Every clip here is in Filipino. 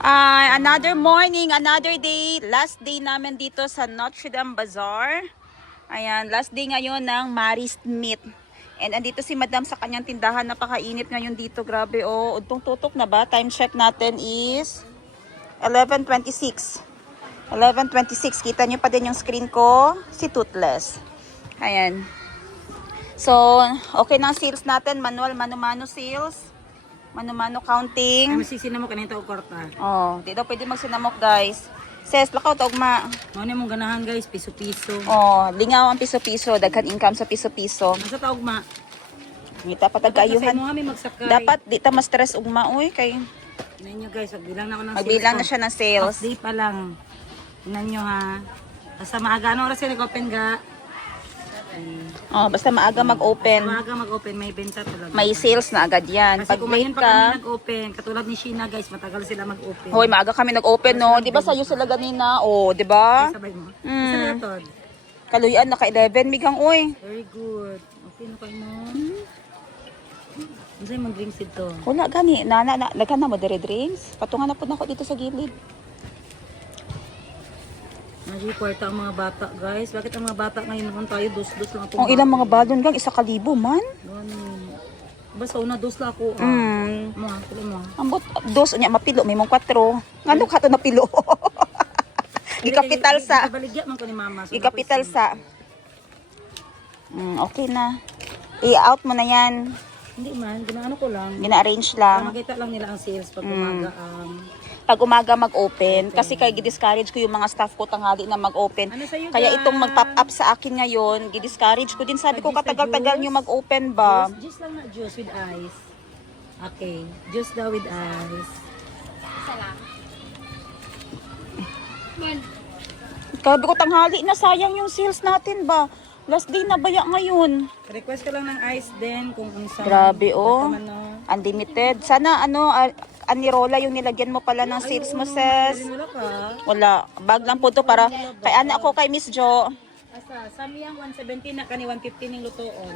Another morning, another day. Last day namin dito sa Notre Dame Bazaar. Ayan, last day ngayon ng Mary's Meat. And andito si Madam sa kanyang tindahan. Napakainit ngayon dito. Grabe, oh. Untong tutok na ba? Time check natin is 11:26. 11:26. Kita nyo pa din yung screen ko. Si Toothless. Ayan. So, okay na ang sales natin. Manual, mano-mano sales. Mano-mano counting. Ay, masisina mo kanito o kwarta. Oh, di daw pwede magsinamok, guys. Ses, lakaw ta ugma. Ano mong ganahan, guys? Piso-piso. Oh, lingaw ang piso-piso, daghan income sa piso-piso. Nasa taog ma. Ngita pa tag-ayuhan. Kasi mo kami magsakay. Dapat di ta ma-stress ugma uy kay Tingnan nyo, guys. Magbilang na ako ng magbilang na sales. siya ng sales. Half day pa lang. Tingnan nyo, ha. Basta maaga. Anong oras yung nag-open ga? Oh, basta maaga mag-open. Maaga mag-open. May benta talaga. May sales na agad 'yan. Kasi Pag kung late ngayon pa ka, kami nag-open, katulad ni Sheena, guys, matagal sila mag-open. hoy, maaga kami nag-open no. 'Di ba sayo sila ganina? Oh, 'di ba? Sabay mo. Mm. Isa na to. Kaluyan naka 11 migang uy. Very good. Okay na kayo mo. Ano sa'yo mong drinks ito? Wala gani, nagkan na mo dire drinks. Patungan na pud nako dito sa gilid. Nagi kwarta ang mga bata, guys. Bakit ang mga bata ngayon naman tayo dos-dos lang Ang ilang mga balon gang 1,000 man. Basta una dos lang ako. Mo, tuloy mo. Ambot dos nya mapilo may mong 4. Ngano ka to napilo? Gikapital sa. Baligya man ko ni mama. Gikapital sa. Okay na. I-out mo na 'yan. Hindi man, ginaano ko lang. Gina-arrange Para lang. makita lang nila ang sales pag umaga. Pag umaga mag-open kasi kay gi-discourage ko yung mga staff ko tanghali na mag-open. Ano sa'yo, Kaya guys? itong mag-pop up sa akin ngayon, gi-discourage ko din. Sabi ko katagal-tagal nyo mag-open ba? Juice lang na juice with ice. Okay, juice daw with ice. Sabi ko tanghali na sayang yung sales natin ba? Last day na baya ngayon. Request ka lang ng ice din kung saan. Grabe oh. Ano. Unlimited. Sana anirola yung nilagyan mo pala ng sales mo, sis. Wala ka. Wala. Bag lang po to para kay anak ko kay Miss Jo. Asa, samiyang 170 na kani 150 ning lutoon.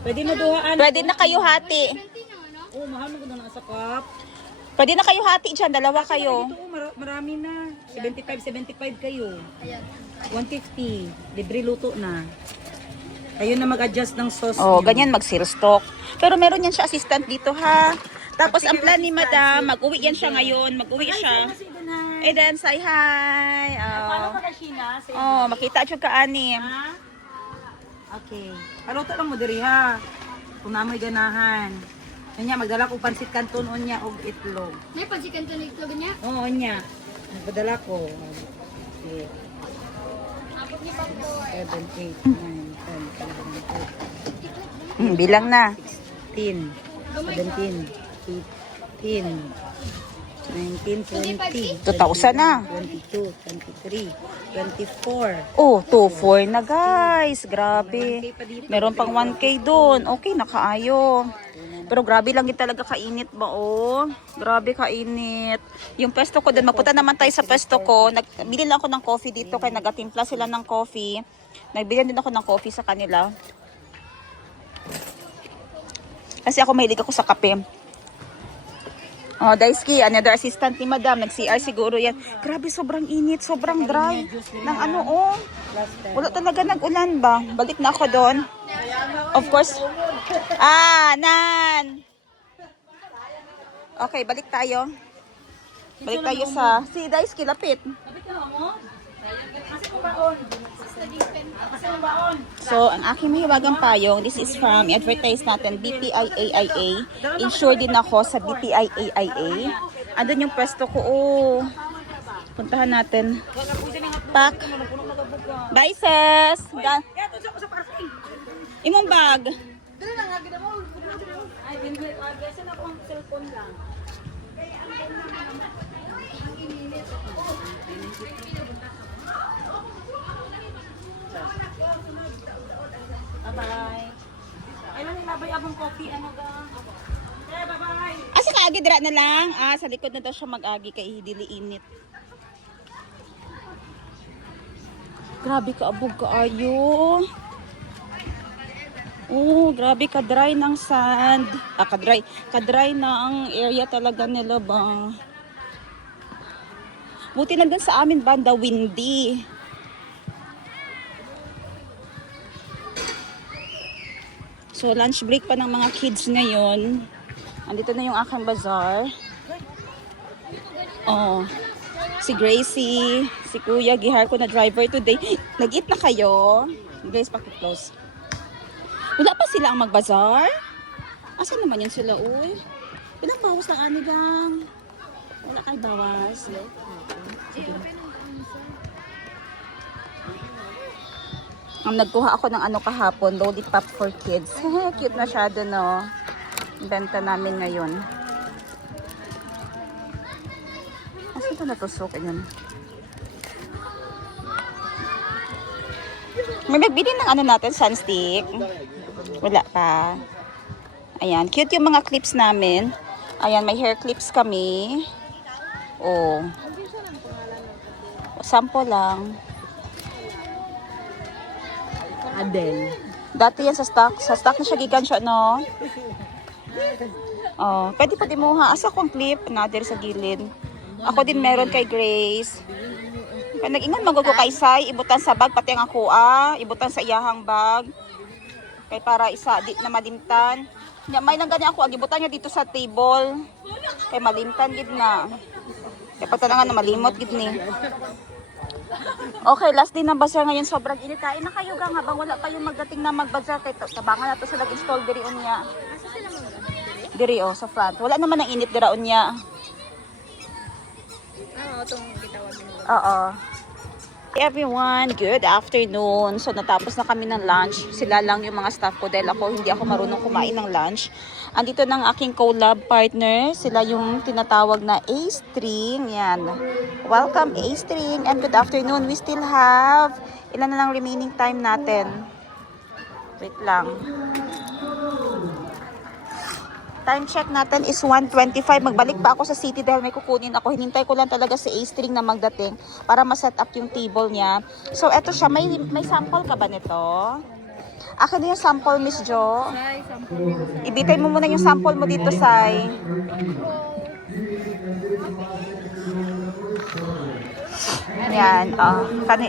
Pwede na duhaan. Pwede na kayo hati. Oh, mahal mo gud na sa cup. Pwede na kayo hati dyan. Dalawa kayo. Ito, marami na. 75 kayo. 150. Libre luto na. Kayo na mag-adjust ng sauce Oh, niyo. ganyan mag-sale stock. Pero meron yan siya assistant dito ha. Tapos ang plan ni Madam, mag-uwi yan siya ngayon. Mag-uwi siya. Eden, say hi. Paano ka na, Sheena? Oh, makita siya ka-ani. Ha? Okay. Paluto lang mo diri ha. Kung namoy ganahan. Kanya magdala ko pansit canton onya og itlog. May pansikan to nito niya. Oo, onya. Magdala ko. Okay. Abot ni Pangko. 7, 8, 9, 10, 11, 12, Bilang na. 16, 17, 18, 19, 20, 2,000 na. 22, 23, 24. Oh, 2,400 na guys. Grabe. Meron pang 1K doon. Okay, nakaayo. Pero grabe lang din talaga kainit ba oh. Grabe kainit. Yung pwesto ko din, mapunta naman tayo sa pwesto ko. Nagbili lang ako ng coffee dito kaya nagatimpla sila ng coffee. Nagbili din ako ng coffee sa kanila. Kasi ako mahilig ako sa kape. Oh, Daisuke, another assistant ni Madam. Nag-CR siguro yan. Grabe, sobrang init, sobrang dry. Nang ano oh. Wala talaga nag-ulan ba? Balik na ako doon. Of course. Nan! Okay, balik tayo. Balik tayo sa... Si Daisuke, lapit. So, ang aking mahiwagang payong, this is from, i-advertise natin, BPI-AIA. Insure din ako sa BPI-AIA. Andun yung pwesto ko. Oh. Puntahan natin. Pak. Bye, sis. Imong bag. Bye-bye. Ay, lang nilabay abong coffee. Ano ga? Okay, bye-bye. Asa ka agi dira na lang? Sa likod na daw siya mag-agi kay dili init. Grabe ka abog ka ayo. Oh, grabe ka-dry ng sand. Ka-dry na ang area talaga nila ba. Buti na dun sa amin banda, windy. So, lunch break pa ng mga kids ngayon. Andito na yung aking bazaar. Oh, si Gracie, si Kuya, gihire ko na driver today. Nag-eat na kayo? Guys, paki-close. Wala pa sila ang magbazar? Asan naman yun sila, uy? Ilang bawas lang, ani lang? Wala kay bawas. Sige. Nagkuha ako ng ano kahapon, lollipop for kids. Cute masyado, no? Benta namin ngayon. Asan ito natusok? Ayan. May nagbili ng ano natin, sunstick. Wala pa. Ayan, cute yung mga clips namin. Ayan, may hair clips kami. Oh. Sample lang. Adele. Dati yan sa stock. Sa stock na siya gigan siya, no? Oh, pwede pa dimuha. Asa kong clip? Another sa gilid. Ako din meron kay Grace. Kaya nag-ingon magugo kay Sai. Ibutan sa bag, pati ang ako, ibutan sa iyahang bag. Kay para isa, di na malimtan. May nang ganyan ako, agibutan niya dito sa table. Kay malimtan, gid na. Kaya patanangan na malimot, gid ni. Okay, last day ng bazaar ngayon. Sobrang init. Kain na kayo gang habang wala pa yung magdating na magbazaar. Kaya tabangan na to sa nag-install diri unya. Diri sa front. Wala naman ang init dira unya. Itong kitawag mo. Oo. Hey everyone, good afternoon. So natapos na kami ng lunch. Sila lang yung mga staff ko dahil hindi ako marunong kumain ng lunch. Andito ng aking collab partner. Sila yung tinatawag na A-String. Yan. Welcome A-String and good afternoon. We still have ilan na lang remaining time natin. Wait lang. Time check natin is 1:25. Magbalik pa ako sa city dahil may kukunin ako. Hinintay ko lang talaga si A-String na magdating para ma-set up yung table niya. So, eto siya. May sample ka ba nito? Akin na yung sample, Miss Jo. Ay, sample. Ibitay mo muna yung sample mo dito, Sai. Yan, kani,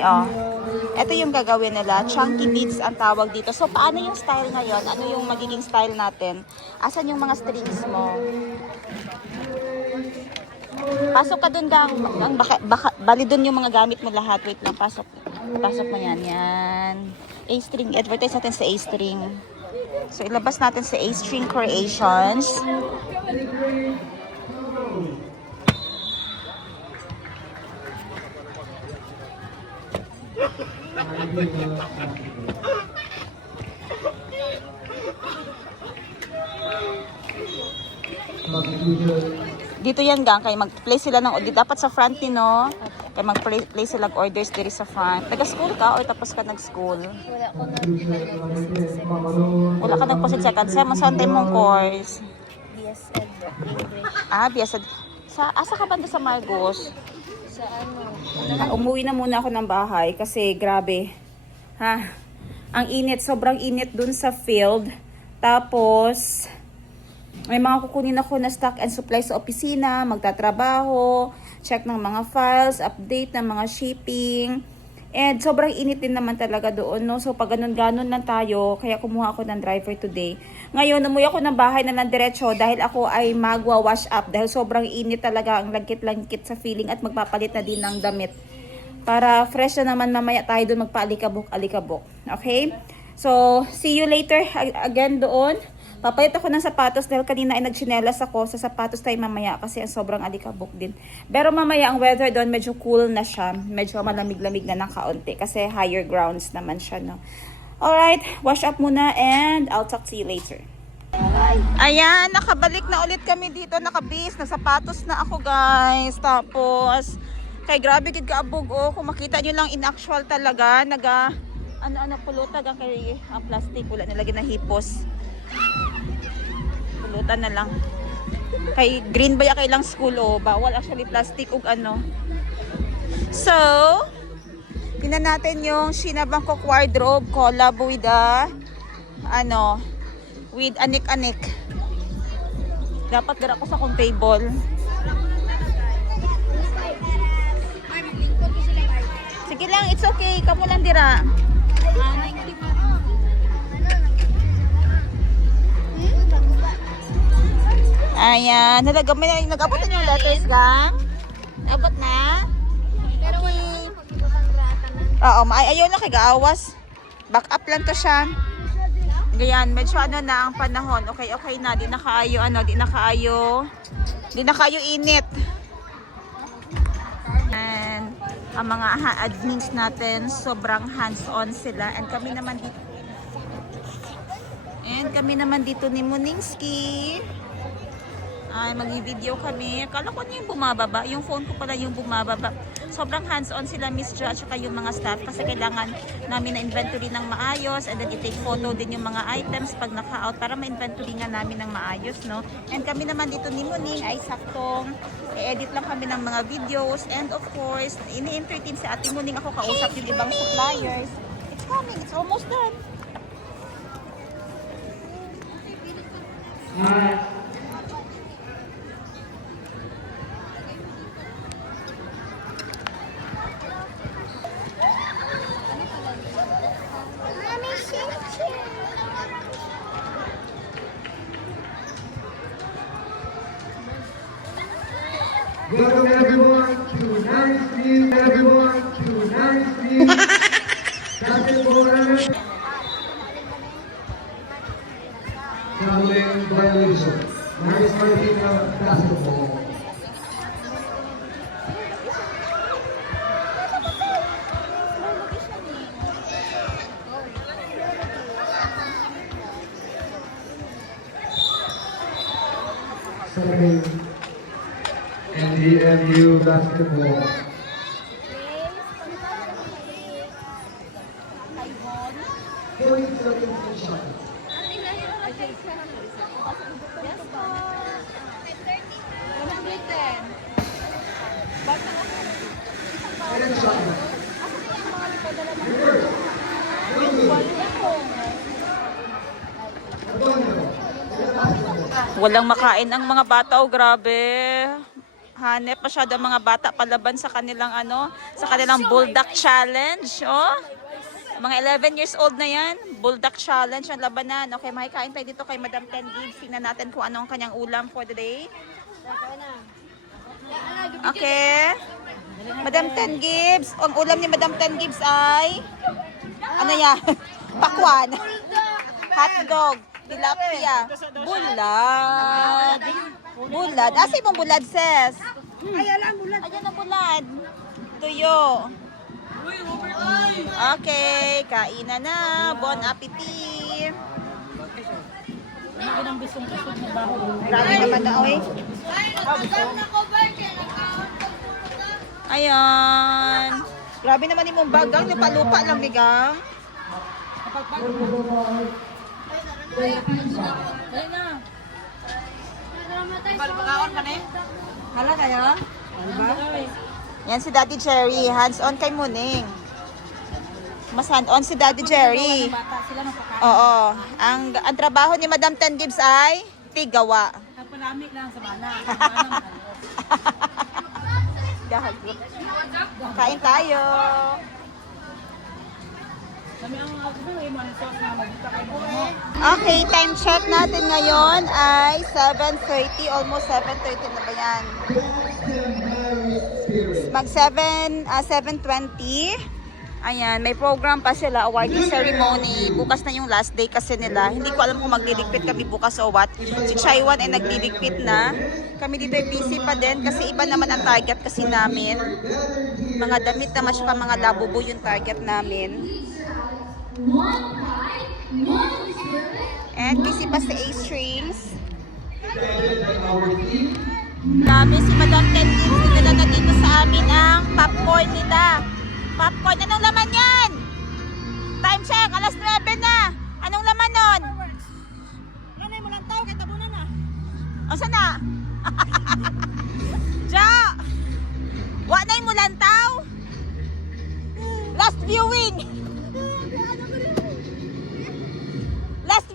Ito yung gagawin nila. Chunky beads ang tawag dito. So, paano yung style ngayon? Ano yung magiging style natin? Asan yung mga strings mo? Pasok ka dun, gang. Bali dun yung mga gamit mo lahat. Wait lang, pasok. Pasok mo yan. Yan. A-String. Advertise natin sa A-String. So, ilabas natin sa A-String Creations. Dito yan gang, kaya mag-place sila ng dapat sa front ni no. Kaya mag-place sila orders diri sa front. Nag-school ka or tapos ka nag-school? Wala ko na Wala ka nag-posit second sem. Saan tayo mong course? BSL English. BSed. Asa ka banda sa Margos? Sa ano? Umuwi na muna ako ng bahay kasi grabe. Ang init, sobrang init dun sa field. Tapos may mga kukunin ako na stock and supplies sa opisina, magtatrabaho, check ng mga files, update ng mga shipping. And sobrang init din naman talaga doon, no? So pag ganun-ganon lang tayo, kaya kumuha ako ng driver today. Ngayon, umuwi ako ng bahay na ng diretso dahil ako ay magwa-wash up dahil sobrang init talaga, ang lagkit-lagkit sa feeling at magpapalit na din ng damit. Para fresh na naman mamaya tayo doon magpa-alikabok-alikabok. Okay? So, see you later again doon. Papalit ako ng sapatos dahil kanina ay nagchinelas ako sa sapatos tayo mamaya kasi ang sobrang alikabok din. Pero mamaya ang weather doon medyo cool na siya. Medyo malamig-lamig na ng kaunti kasi higher grounds naman siya, no? Alright, wash up muna and I'll talk to you later. Ayan, nakabalik na ulit kami dito, nakabis, nagsapatos na ako guys. Tapos, kay grabe gid kaabog kung makita nyo lang in actual talaga, pulutan ang kay ang plastic, wala nilagyan na hipos. Pulutan na lang. Kay green ba ya kailang school bawal actually plastic ug ano. So, tingnan natin yung Sheena Bangkok wardrobe collab with ano, with anik-anik. Dapat dira ko sa kong table. Sige lang, it's okay. Kamu lang dira. Ayan, nag-abot na yung letters, gang? Nag-abot na? Okay. Oo, ayaw na kay gaawas. Back up lang to siya. Ganyan, medyo ano na ang panahon. Okay, okay na. Di na kaayo, di na kaayo init. And ang mga admins natin, sobrang hands-on sila. And kami naman dito ni Muningski. Ay, mag-video kami. Kala ko niya yung bumababa. Yung phone ko pala yung bumababa. Sobrang hands-on sila, Miss Jo, at saka yung mga staff. Kasi kailangan namin na inventory ng maayos. And then i-take photo din yung mga items pag naka-out para ma-inventory nga namin ng maayos, no? And kami naman dito ni Muning ay saktong i-edit lang kami ng mga videos. And of course, ini-entertain si Ate Muning. Ako kausap yung ibang suppliers. It's coming. It's almost done. Welcome everyone to Nice View, everyone to Nice View. Basketball runners. Traveling violation. Nice Martina basketball. Serving NDMU basketball. Walang makain ang mga bata, oh grabe. Hanep masyado ang mga bata palaban sa kanilang sa kanilang Bulldog Challenge, oh. Mga 11 years old na yan, Bulldog Challenge ang labanan. Okay, makikain tayo dito kay Madam 10 Gibbs. Tingnan natin kung ano ang kanyang ulam for the day. Okay. Madam 10 Gibbs, ang ulam ni Madam 10 Gibbs ay ano yan? Pakwan. Hotdog. Tilapia. Bulad. Bulad. Asa yung bulad, sis? Ayan ang bulad. Tuyo. Okay, kainan na. Bon appetit. Grabe naman na, oy. Ayan. Grabe naman yung mong bagang. Yung palupa lang, migang. Hala kayo? Yan si Daddy Jerry. Hands-on kay Muning. Mas hand-on si Daddy Jerry. Oo. Ang trabaho ni Madam 10 Gibbs ay tigawa. Nagpanamik lang sa bana. Gago. Kain tayo. Okay, time check natin ngayon ay 7:30, almost 7:30 na ba yan? Mag 7:20. Ayan, may program pa sila, awarding ceremony. Bukas na yung last day kasi nila. Hindi ko alam kung magdiligpit kami bukas o what. Si Chaiwan ay nagdiligpit na. Kami dito ay busy pa din kasi iba naman ang target kasi namin. Mga damit naman siya, mga labubo yung target namin. And busy pa si A-Strings. Grabe si Madam 10 Gibbs. Dinala na dito sa amin ang popcorn nila. Popcorn. Anong laman yan? Time check. Alas 9 na. Anong laman nun? Nanay mo lang tao, kaya tabunan na. O, saan na? Jo! Wanay mo lang tao? Last viewing. Last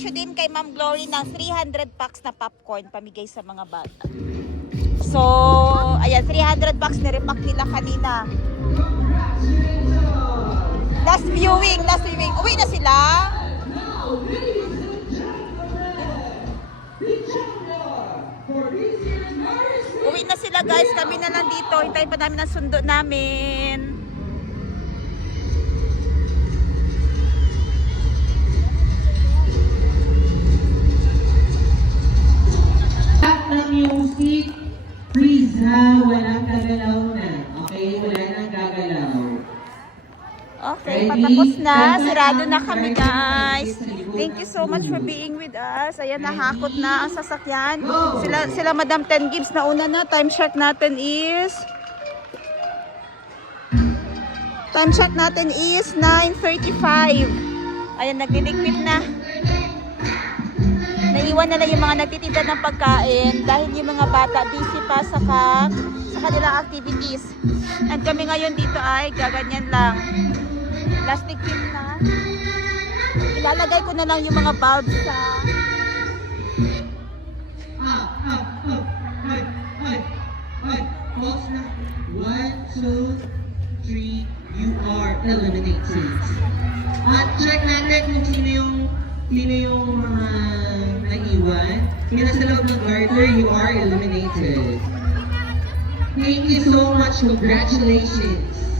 nag-donasyon din kay Ma'am Glory ng 300 packs na popcorn pamigay sa mga bata. So, ayan, 300 packs na-repack nila kanina. Last viewing. Uwi na sila. Uwi na sila guys. Kami na lang dito. Hintayin pa namin ang sundo namin. Lahat ng music, please ha, walang gagalaw na. Okay, wala nang gagalaw. Okay, patapos na. Sirado na kami guys. Thank you so much for being with us. Ayan, nahakot na ang sasakyan. Sila Madam 10 Gibbs na una na. Time check natin is 9:35. Ayan, nagliligpit na. Naiwan na lang yung mga nagtitinda ng pagkain dahil yung mga bata busy pa sa kanilang activities. And kami ngayon dito ay gaganyan lang. Plastic film na. Ilalagay ko na lang yung mga bulbs sa... Pause na. 1, 2, 3, you are eliminated. At check natin kung sino yung mga naiwan. Yung nasa loob ng garter, you are eliminated. Thank you so much. Congratulations.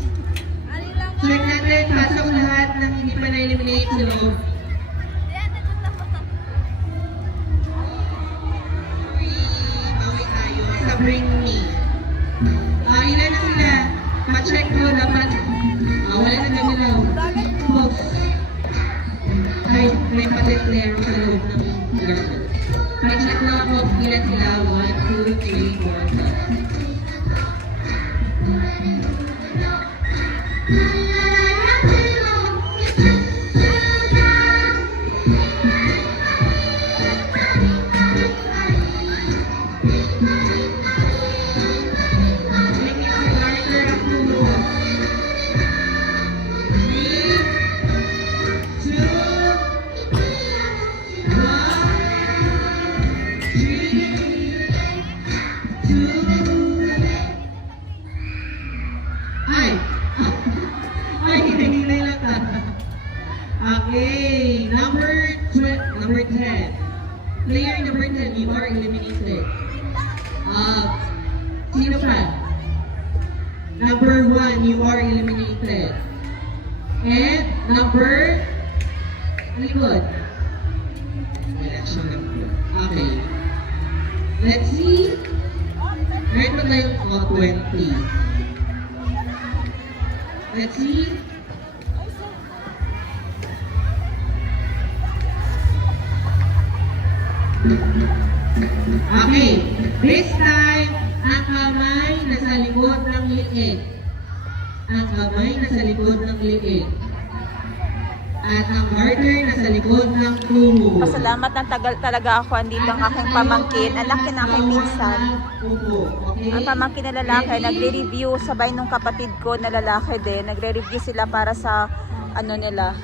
Check natin, pasok lahat ng hindi pa na-eliminate sa loob. Bawi tayo sa Bring Me. Ilan na sila? Pa-check ko dapat. Wala na gamilaw. Pause. Ay, may pa-declare sa loob ng garden. Pa-check na ako ilan sila. 1, 2, 3, 4, 5. Okay, number 10. Player number 10, you are eliminated. Sino pa? Number 1, you are eliminated. And number... Likod. Wala siya likod. Okay. Let's see. Meron pa tayong 20. Let's see. Okay, this time, ang kamay nasa likod ng liig. Ang kamay nasa likod ng liig. At ang garter nasa likod ng tuhod. Pasalamat ng tagal talaga ako. Andito ang aking pamangkin. Ang laki na aking minsan. Ang pamangkin na lalaki, nagre-review sabay nung kapatid ko na lalaki din. Nagre-review sila para sa ano nila,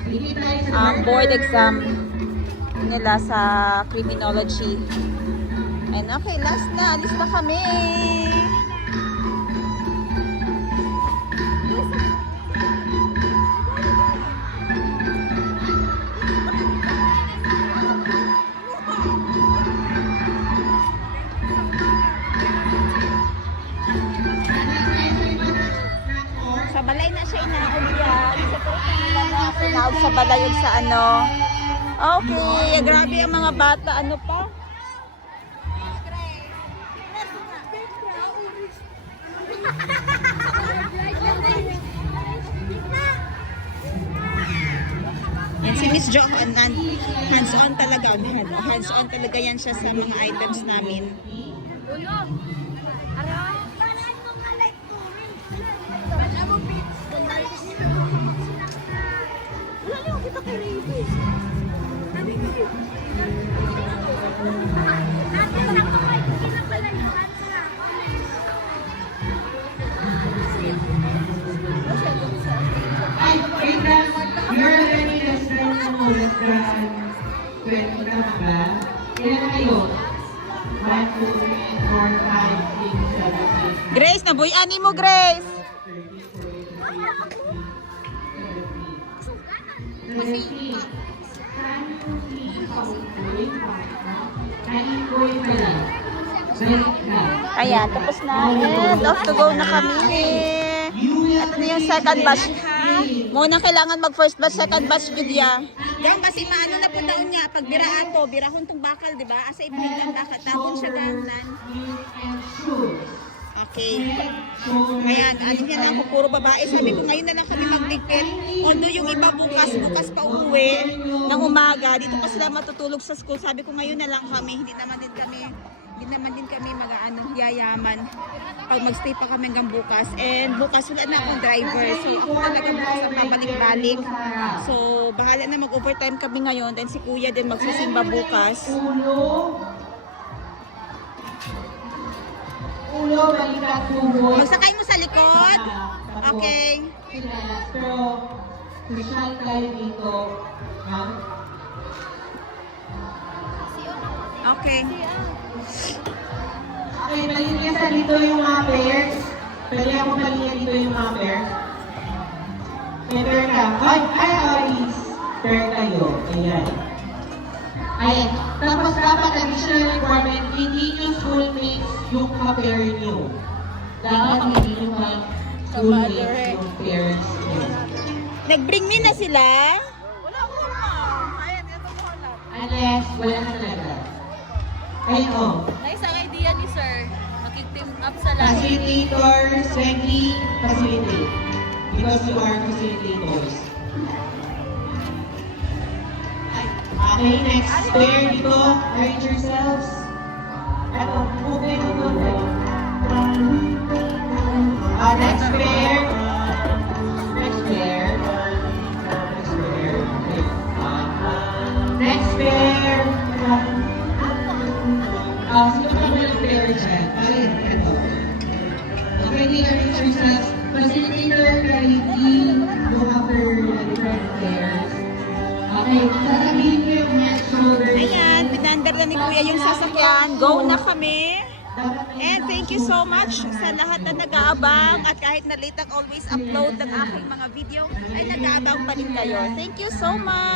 board exam nila sa criminology. And okay, last na. Alis na kami. Sa balay na siya inaon yan. Sa turkey nila na pinawag sa balay yung sa ano. Okay, grabe ang mga bata. Ano pa? Yan si Miss Jo, hands-on talaga. Hands-on talaga yan siya sa mga items namin. You're already the second most grand 20,000. Grace, nabuy ani mo, Grace. Ayan, tapos na. And off to go na kami. Ito na yung second batch. Muna kailangan mag first batch, second batch Julia. Yan kasi maano na po daon niya. Pag biraan to, birahon tong bakal, di ba? Asa ibigay ang bakal. Tapon siya gangnan. Okay. Ayan, alin yan ako, puro babae. Sabi ko ngayon na lang kami magdikit. Although yung iba bukas pa uuwi ng umaga. Dito pa sila matutulog sa school. Sabi ko ngayon na lang kami. Hindi naman din kami mag-ano, yayaman. Pag magstay pa kami hanggang bukas. And bukas wala na akong driver. So ako talaga bukas ang babalik-balik. So bahala na mag-overtime kami ngayon. Then si kuya din magsisimba bukas. Ulo, balikat, tuhod. Magsakay mo sa likod. Okay. Pero, crucial tayo dito. Ma'am? Okay. Okay, palingan sa dito yung mga pairs. Pwede ako palingan dito yung mga pairs. May pair ka. Ay, Aris. Pair kayo. Ayan. Ayan. Tapos dapat additional requirement, hindi nyo schoolmates yung ka-pair nyo. Dapat hindi nyo ka-schoolmates yung pairs nyo. Nag-bring me na sila. Unless, wala na talaga. Ayun o. Nice ang idea ni sir. Makik-team up sa lahat. Facilitator, Swenky, facilitate. Because you are facilitators. Okay, next pair dito. Arrange yourselves. Eto, okay na to. Next pair. Next pair. Next pair. Okay. Next pair. Sino pa ba yung pair dyan? Ayun, eto. Okay, arrange yourselves. Facilitator, Kariki, go after different pairs. Okay, sasabihin ko yung head, shoulders. Ayan, pinandar na ni kuya yung sasakyan. Go na kami. And thank you so much sa lahat na nag-aabang at kahit na late ang always upload ng aking mga video ay nag-aabang pa rin kayo. Thank you so much.